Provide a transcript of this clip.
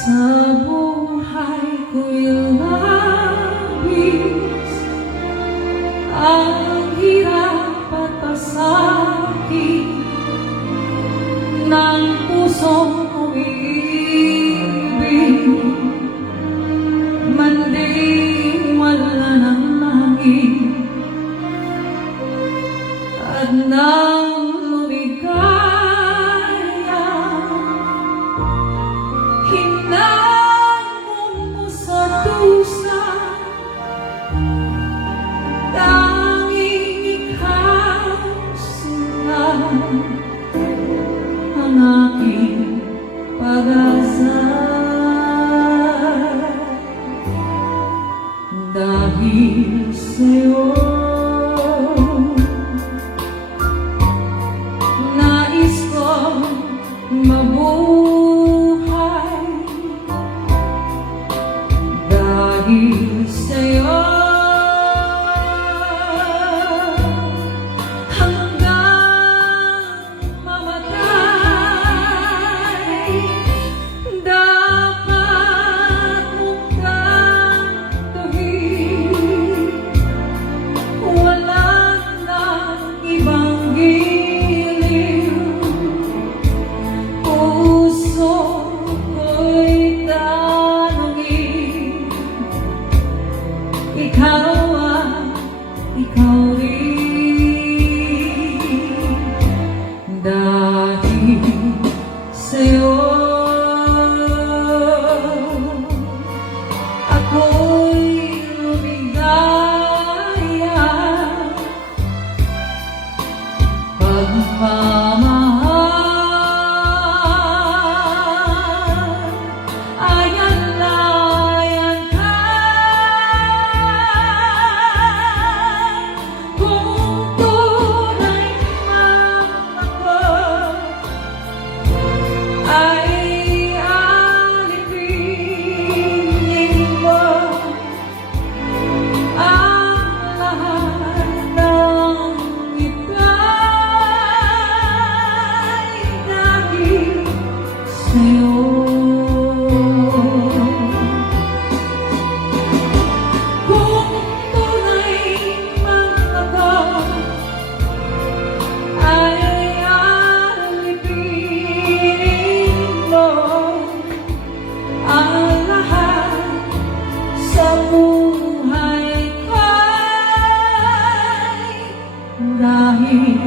Sa buhay ko'y Ang hirap at pasakit Ng pusong umiibig Manding wala ng Ang aking pag-asa. Dahil mabuhay. Dahil ikaw rin. Dahil sa'yo Ako'y lumigaya. Pagmamahal You.